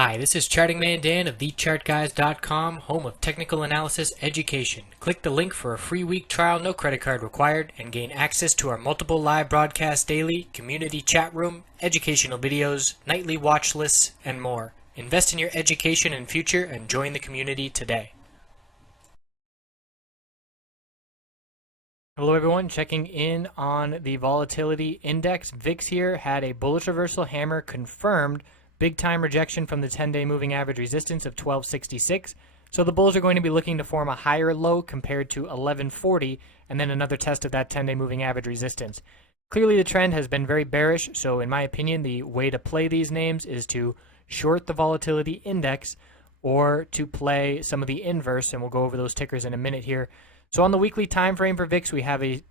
Hi, this is Charting Man Dan of TheChartGuys.com, home of technical analysis education. Click the link for a free week trial, no credit card required, and gain access to our multiple live broadcasts daily, community chat room, educational videos, nightly watch lists, and more. Invest in your education and future and join the community today. Hello everyone, checking in on the volatility index. VIX here had a bullish reversal hammer confirmed. Big time rejection from the 10-day moving average resistance of 1266. So the bulls are going to be looking to form a higher low compared to 1140 and then another test of that 10-day moving average resistance. Clearly the trend has been very bearish, so in my opinion the way to play these names is to short the volatility index or to play some of the inverse, and we'll go over those tickers in a minute here. So on the weekly time frame for VIX, we have a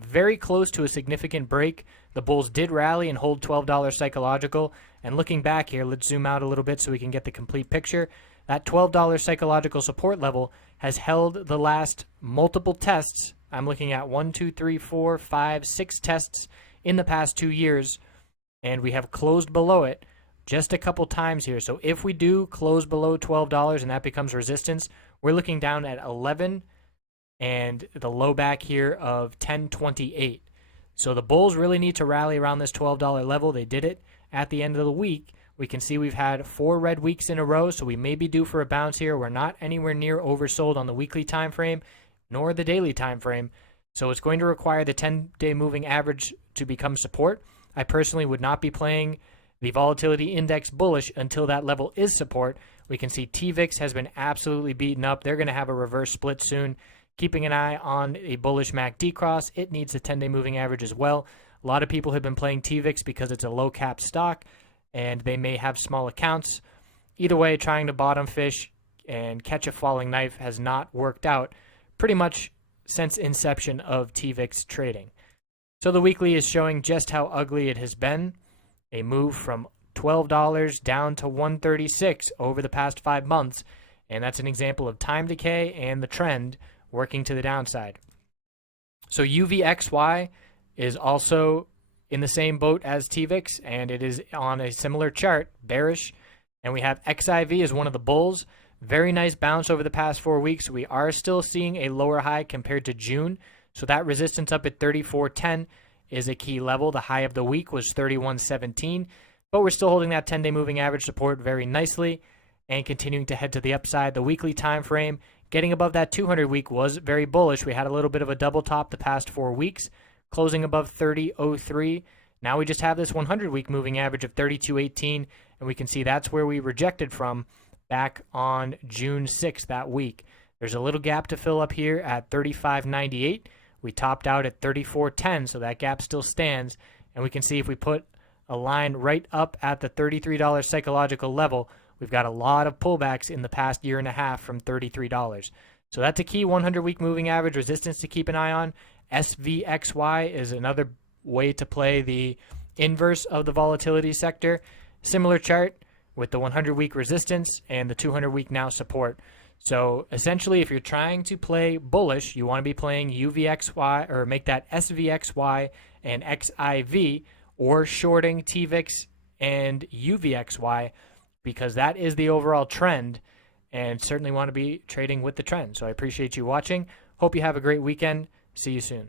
very close to a significant break. The bulls did rally and hold $12 psychological. And looking back here, let's zoom out a little bit so we can get the complete picture. That $12 psychological support level has held the last multiple tests. I'm looking at 1, 2, 3, 4, 5, 6 tests in the past 2 years. And we have closed below it just a couple times here. So if we do close below $12 and that becomes resistance, we're looking down at 11 and the low back here of 1028. So the bulls really need to rally around this $12 level. They did it at the end of the week. We can see we've had 4 red weeks in a row, so we may be due for a bounce here. We're not anywhere near oversold on the weekly time frame nor the daily time frame. So it's going to require the 10-day moving average to become support. I personally would not be playing the volatility index bullish until that level is support. We can see TVIX has been absolutely beaten up. They're going to have a reverse split soon. Keeping an eye on a bullish MACD cross. It needs the 10-day moving average as well. A lot of people have been playing TVIX because it's a low cap stock and they may have small accounts. Either way, trying to bottom fish and catch a falling knife has not worked out pretty much since inception of TVIX trading. So the weekly is showing just how ugly it has been. A move from $12 down to $136 over the past 5 months. And that's an example of time decay and the trend working to the downside. So UVXY is also in the same boat as TVIX, and it is on a similar chart, bearish. And we have XIV as one of the bulls. Very nice bounce over the past 4 weeks. We are still seeing a lower high compared to June. So that resistance up at 3410 is a key level. The high of the week was 3117, but we're still holding that 10-day moving average support very nicely and continuing to head to the upside. The weekly time frame getting above that 200 week was very bullish. We had a little bit of a double top the past 4 weeks, closing above 30.03. Now we just have this 100 week moving average of 32.18, and we can see that's where we rejected from back on June 6th that week. There's a little gap to fill up here at 35.98. We topped out at 34.10, so that gap still stands, and we can see if we put a line right up at the $33 psychological level, we've got a lot of pullbacks in the past year and a half from $33. So that's a key 100-week moving average resistance to keep an eye on. SVXY is another way to play the inverse of the volatility sector. Similar chart with the 100-week resistance and the 200-week now support. So essentially, if you're trying to play bullish, you want to be playing UVXY or make that SVXY and XIV, or shorting TVIX and UVXY, because that is the overall trend, and certainly want to be trading with the trend. So I appreciate you watching. Hope you have a great weekend. See you soon.